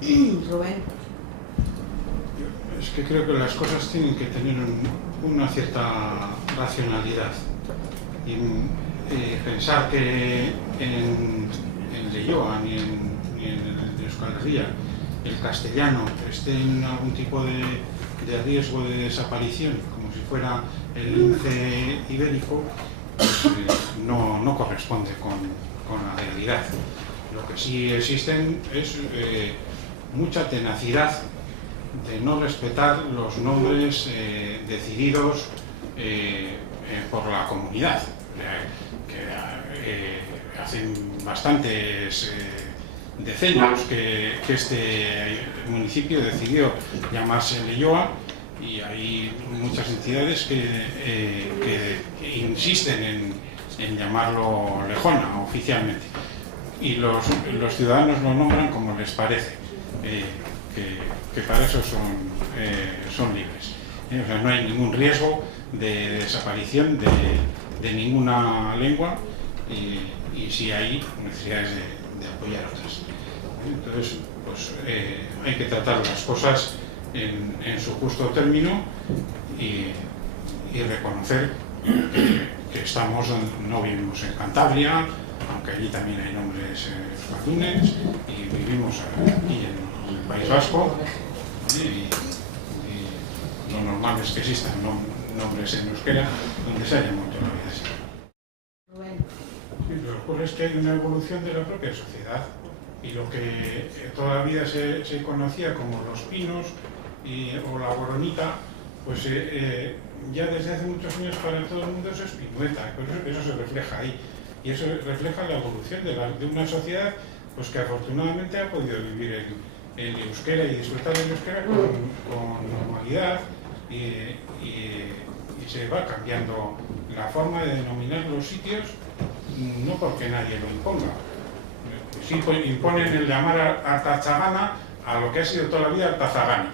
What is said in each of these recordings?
Rubén. Es que creo que las cosas tienen que tener una cierta racionalidad. Y pensar que en Leioa ni en Euskal Herria el castellano esté en algún tipo de riesgo de desaparición, como si fuera el lince ibérico, pues, no corresponde con la realidad. Lo que sí existen es mucha tenacidad de no respetar los nombres decididos por la comunidad, que hacen bastantes decenios que este municipio decidió llamarse Leioa, y hay muchas entidades que insisten en llamarlo Lejona oficialmente, y los ciudadanos lo nombran como les parece, que para eso son libres. O sea, no hay ningún riesgo de desaparición de ninguna lengua, y sí hay necesidades de apoyar otras. Entonces, pues hay que tratar las cosas en su justo término y reconocer que no vivimos en Cantabria, aunque allí también hay nombres euskaldunes, y vivimos aquí en el País Vasco, y lo normal es que existan nombres en euskera donde se haya muerto la vida así. Sí, lo que ocurre es que hay una evolución de la propia sociedad, y lo que toda la vida se conocía como los pinos o la boronita, pues ya desde hace muchos años para todo el mundo eso es pinueta. Por eso se refleja ahí, y eso refleja la evolución de una sociedad, pues que afortunadamente ha podido vivir en euskera y disfrutar del euskera con normalidad, y se va cambiando la forma de denominar los sitios, no porque nadie lo imponga. Sí imponen el llamar a Artachagana a lo que ha sido toda la vida Artazagani,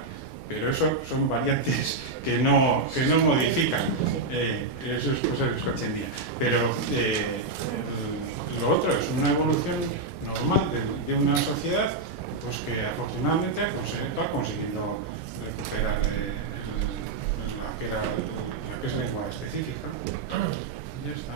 pero eso son variantes que no modifican, eso es cosa de euskaltzaindia. Pero lo otro es una evolución normal de una sociedad, pues que afortunadamente va consiguiendo recuperar la que es lengua específica. Ya está.